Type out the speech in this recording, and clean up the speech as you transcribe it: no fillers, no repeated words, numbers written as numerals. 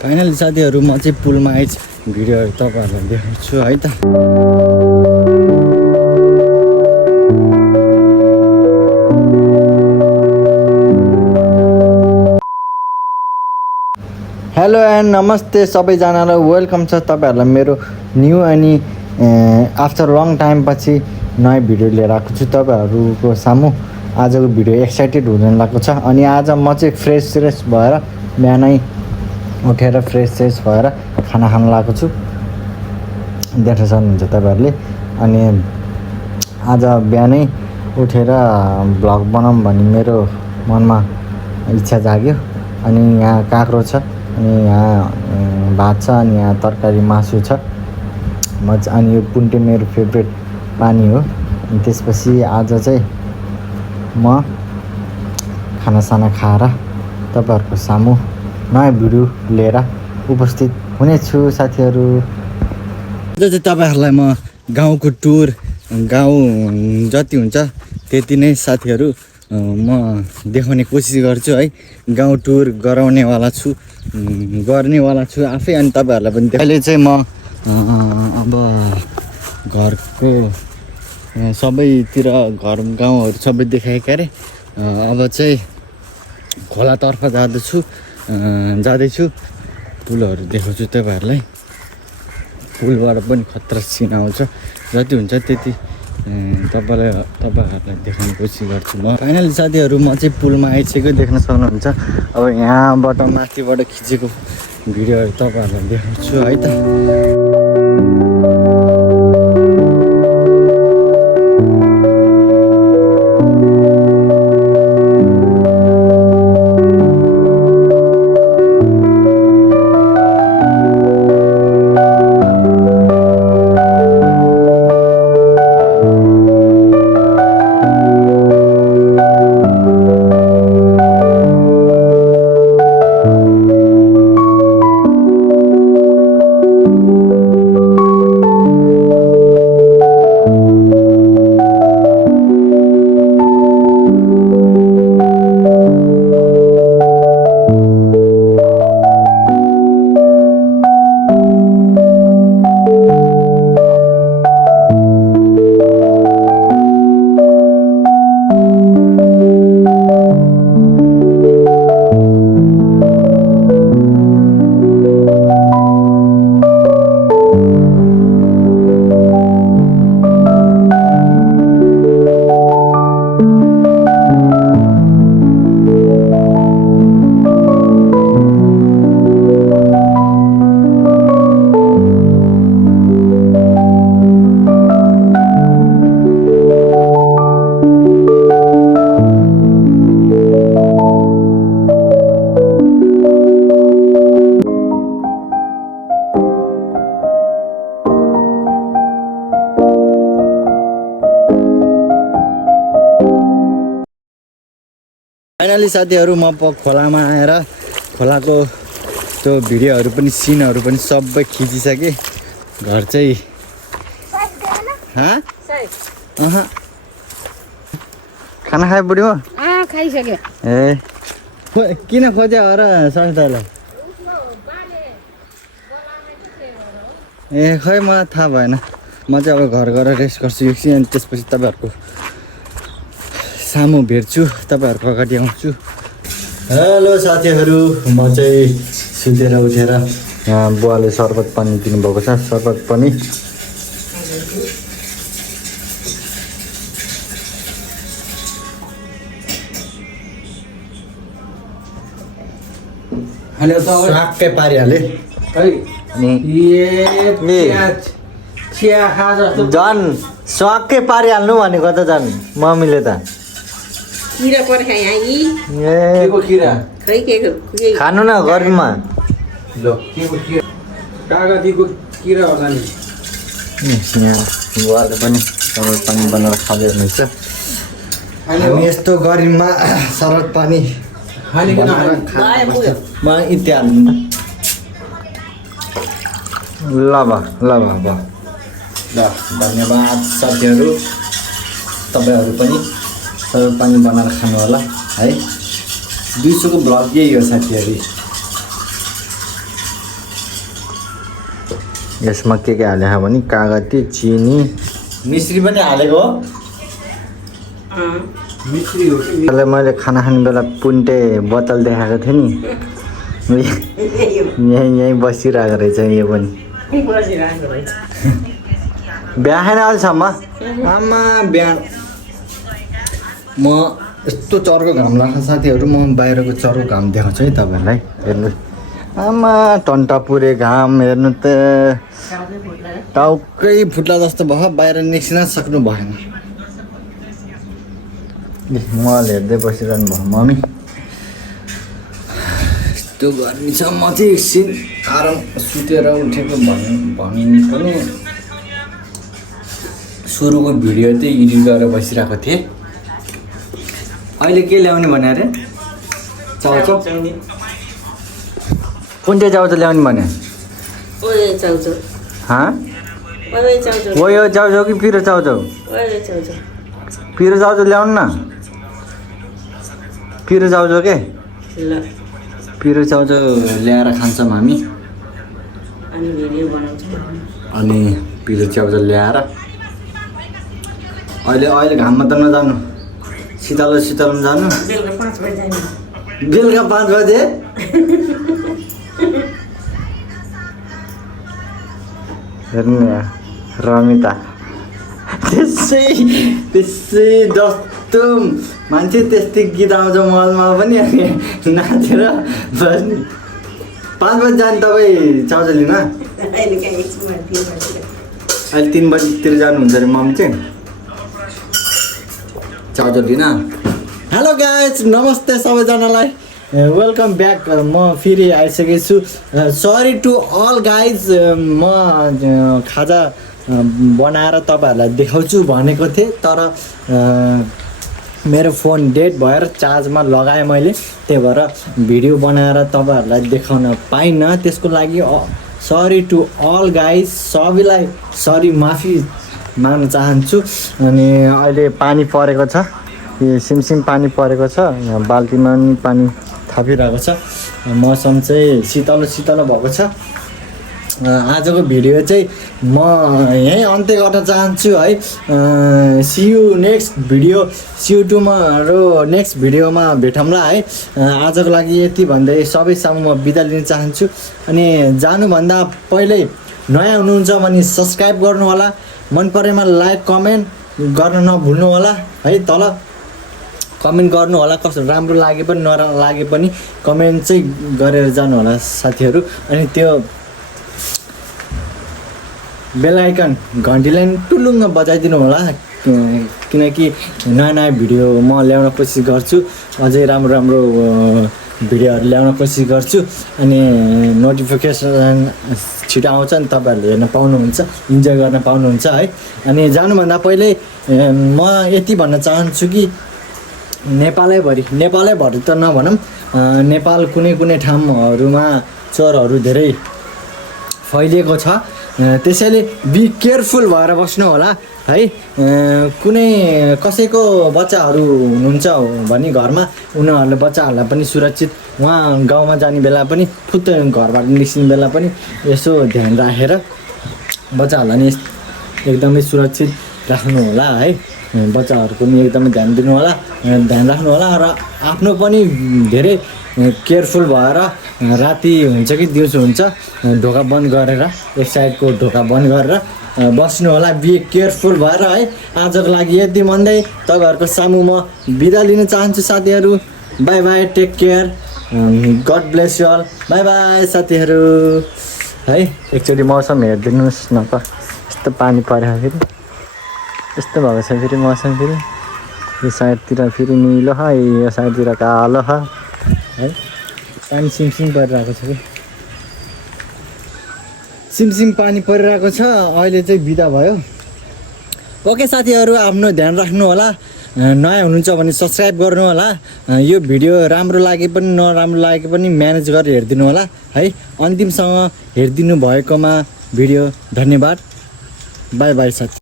Finally साथीहरू म चाहिँ पुलमा आइज भिडियोहरू तपाईँहरूलाई देखाउँछु है त। हेलो एन्ड नमस्ते सबैजनालाई, वेलकम छ तपाईँहरूलाई मेरो न्यू अनि आफ्टर लङ टाइम पछि नयाँ भिडियो लिएर आएको छु तपाईँहरूको सामु। आजको भिडियो एक्साइटेड हुन लागेको छ। अनि आज म चाहिँ फ्रेस भएर बिहानै उठेर फ्रेस भएर खाना खान लागेको छु, देख्न सक्नुहुन्छ तपाईँहरूले। अनि आज बिहानै उठेर भ्लग बनाऊँ भन्ने मेरो मनमा इच्छा जाग्यो। अनि यहाँ काँक्रो छ, अनि यहाँ भात छ, अनि यहाँ तरकारी मासु छ। अनि यो पुन्टे मेरो फेभरेट पानी हो। अनि त्यसपछि आज चाहिँ म खानासाना खाएर तपाईँहरूको सामु नयाँ भिडियो लिएर उपस्थित हुनेछु साथीहरू। आज चाहिँ तपाईँहरूलाई म गाउँको टुर, गाउँ जति हुन्छ त्यति नै साथीहरू म देखाउने कोसिस गर्छु है। गाउँ टुर गराउनेवाला छु, गर्नेवाला छु आफै। अनि तपाईँहरूलाई पनि अहिले चाहिँ म अब घरको सबैतिर घर गाउँहरू सबै देखाएका अरे। अब चाहिँ खोलातर्फ जाँदैछु, पुलहरू देखाउँछु तपाईँहरूलाई। पुलबाट पनि खतरा सिन आउँछ, जति हुन्छ त्यति तपाईँहरूलाई देखाउने कोसिस गर्छु म। फाइनली साथीहरू म चाहिँ पुलमा आइसकेको देख्न सक्नुहुन्छ। अब यहाँबाट माथिबाट खिचेको भिडियोहरू तपाईँहरूलाई देखाउँछु है त। फाइनली साथीहरू म खोलामा आएर खोलाको त्यो भिडियोहरू पनि सिनहरू पनि सबै खिचिसकेँ। घर चाहिँ खाना खायो बुढी हो? खाइसक्यो। ए किन खोज्यो हो र संस्थालाई? ए खै मलाई थाहा भएन। म चाहिँ अब घर गएर रेस्ट गर्छु एकछिन, अनि त्यसपछि तपाईँहरूको सामु भेट्छु, तपाईँहरूको अगाडि आउँछु। हेलो साथीहरू, म चाहिँ सुतेर उठेर यहाँ बुवाले सर्बत पानी दिनुभएको छ। सर्बत पनि स्वाक्कै पारिहालेँ। झन् स्वाक्कै पारिहाल्नु भनेको त झन् मम्मीले त। खानु न गर्मीमा। यहाँ बुवाले पनि सर्बत पानी बनाएर खाँदै हुनुहुन्छ। हामी यस्तो गर्मीमा सर्बत पानी इत्यादि। ल धन्यवाद साथीहरू, तपाईँहरू पनि सर्बत पानी बनाएर खानु होला है। दिउँसोको भ्लग यही हो साथीहरू। यसमा के हालेको भने कागती चिनी मिश्री पनि हालेको हो मिश्री हो कि मैले खाना खाने बेला पुन्टे बोतल देखाएको थिएँ नि यहीँ बसिरहेको रहेछ यो पनि बिहा खाएन अहिलेसम्म आमा बिहा म यस्तो चर्को घाम लाग्छ साथीहरू म बाहिरको चर्को घाम देखाउँछु है तपाईँहरूलाई हेर्नु आमा टन्टा पुरे घाम हेर्नु त टाउकै फुट्ला जस्तो भयो बाहिर निस्किन सक्नु भएन मलाई हेर्दै बसिरहनु भयो मम्मी यस्तो गर्मी छ म चाहिँ एकछिन आराम सुतेर उठेको भन्नु पनि सुरुको भिडियो चाहिँ एडिट गरेर बसिरहेको थिएँ अहिले के ल्याउने भने अरे चाउचाउ कुन चाहिँ चाउचाउ ल्याउने भने ओयो चाउचाउ कि पिरो चाउचाउ पिरो चाउचाउ ल्याउनु न पिरो चाउचाउ के पिरो चाउचाउ ल्याएर खान्छौँ हामी अनि पिरो चाउचाउ ल्याएर अहिले घाममा त नजानु शीतलमा जानु बेलुका 5 बजे हेर्नु रमिता त्यसै जस्तो मान्छे त्यस्तै गीत आउँछ मलमा पनि अनि नाचेर बस्ने 5 बजी जाने तपाईँ चाउचाउ लिन अहिले 3 बजीतिर जानुहुन्छ अरे मम्मी चाहिँ चाउचाउ लिन हेलो गाइज नमस्ते सबैजनालाई वेलकम ब्याक म फेरि आइसकेको छु सरी टु अल गाइज म खाजा बनाएर तपाईँहरूलाई देखाउँछु भनेको थिएँ तर मेरो फोन डेड भएर चार्जमा लगाएँ मैले त्यही भएर भिडियो बनाएर तपाईँहरूलाई देखाउन पाइनँ त्यसको लागि सरी टु अल गाइज सबैलाई सरी माफी माग्न चाहन्छु अनि अहिले पानी परेको छ यो सिमसिम पानी परेको छ यहाँ बाल्टीमा पनि पानी थापिरहेको छ मौसम चाहिँ शीतल भएको छ आजको भिडियो चाहिँ म यहीँ अन्त्य गर्न चाहन्छु है सियु नेक्स्ट भिडियो सियु2मा नेक्स्ट भिडियोमा भेटौँला है आजको लागि यति भन्दै सबै सामु म बिदा लिन चाहन्छु अनि जानुभन्दा पहिल्यै नयाँ हुनुहुन्छ भने सब्सक्राइब गर्नु होला मन परेमा लाइक कमेन्ट गर्न नभुल्नु होला है तल कमेन्ट गर्नु होला कस्तो राम्रो लागे पनि नराम्रो लागे पनि कमेन्ट चाहिँ गरेर जानु होला साथीहरू अनि त्यो बेल आइकन घन्टीलाई टुलुङ्ग बजाइदिनु होला किनकि नयाँ भिडियो म ल्याउन कोसिस गर्छु अझै राम्रो भिडियोहरू ल्याउन कोसिस गर्छु अनि नोटिफिकेसन छिटो आउँछ नि तपाईँहरूले हेर्न पाउनुहुन्छ इन्जोय गर्न पाउनुहुन्छ है अनि जानुभन्दा पहिल्यै म यति भन्न चाहन्छु कि नेपालैभरि त नभनौँ नेपाल कुनै ठाउँहरूमा चोरहरू धेरै फैलिएको छ त्यसैले बी केयरफुल भएर बस्नु होला है कुनै कसैको बच्चाहरू हुनुहुन्छ भने घरमा उनीहरूले बच्चाहरूलाई पनि सुरक्षित उहाँ गाउँमा जाने बेला पनि फुत्त घरबाट निस्किने बेला पनि यसो ध्यान राखेर बच्चाहरूलाई नि एकदमै सुरक्षित राख्नु होला है बच्चाहरूको पनि एकदमै ध्यान दिनु होला ध्यान राख्नु होला र आफ्नो पनि धेरै केयरफुल भएर राति हुन्छ कि दिउँसो हुन्छ ढोका बन्द गरेर एक साइडको ढोका बन्द गरेर बस्नु होला बी केयरफुल भएर है आजको लागि यति भन्दै तपाईँहरूको सामु म बिदा लिन चाहन्छु साथीहरू bye bye take care God bless you all bye bye साथीहरू है एकचोटि मौसम हेरिदिनुहोस् न त यस्तो पानी परेको फेरि यस्तो भएको छ फेरि मौसम फेरि यो साइडतिर फेरि निलो छ यो साइडतिर कालो छ है पानी सिमसिम परिरहेको छ कि सिमसिम पानी परिरहेको छ अहिले चाहिँ बिदा भयो ओके साथीहरू आफ्नो ध्यान राख्नु होला नयाँ हुनुहुन्छ भने सब्सक्राइब गर्नु होला यो भिडियो राम्रो लागे पनि नराम्रो लागे पनि म्यानेज गरेर हेरिदिनु होला है अन्तिमसँग हेरिदिनु भएकोमा भिडियो धन्यवाद बाई बाई साथी